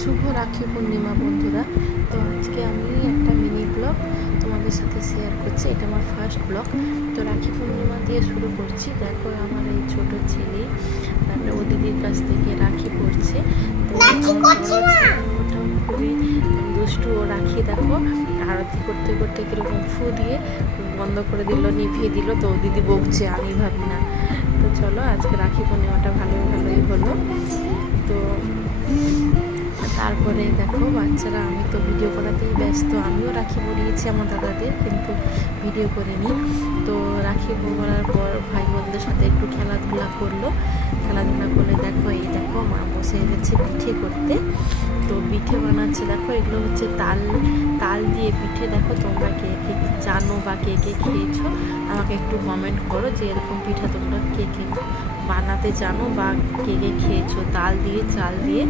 শুভ রাখি পূর্ণিমা বন্ধুরা। তো আজকে আমি একটা মিনি ব্লগ তোমাদের সাথে শেয়ার করছি। এটা আমার ফার্স্ট ব্লগ। তো রাখি পূর্ণিমা দিয়ে শুরু করছি। দেখো আমার এই ছোট ছেলে, তারপরে ও দিদির কাছ থেকে রাখি পড়ছে। তো আমার বড় ছেলেটাও খুবই দুষ্টু। ও রাখি দেখো আরতি করতে করতে কীরকম ফু দিয়ে বন্ধ করে দিল, নিভিয়ে দিল। তো ও দিদি বকছে, আমি ভাবি না। তো চলো আজকে রাখি পূর্ণিমাটা ভালোই হলো। তো তারপরে দেখো বাচ্চারা, আমি তো ভিডিও করাতেই ব্যস্ত। আমিও রাখি পরিয়েছি আমার দাদাদের, কিন্তু ভিডিও করিনি। তো রাখি পরার পর ভাই বোনদের সাথে একটু খেলাধুলা করে দেখো মা বসে গেছে পিঠে করতে। তো পিঠে বানাচ্ছে দেখো, এগুলো হচ্ছে তাল দিয়ে পিঠে। দেখো তোমরা কে কে জানো বা কে কে খেয়েছো আমাকে একটু কমেন্ট করো যে এরকম পিঠা তোমরা কে কে বানাতে জানো বা কে কে খেয়েছো। তাল দিয়ে চাল দিয়ে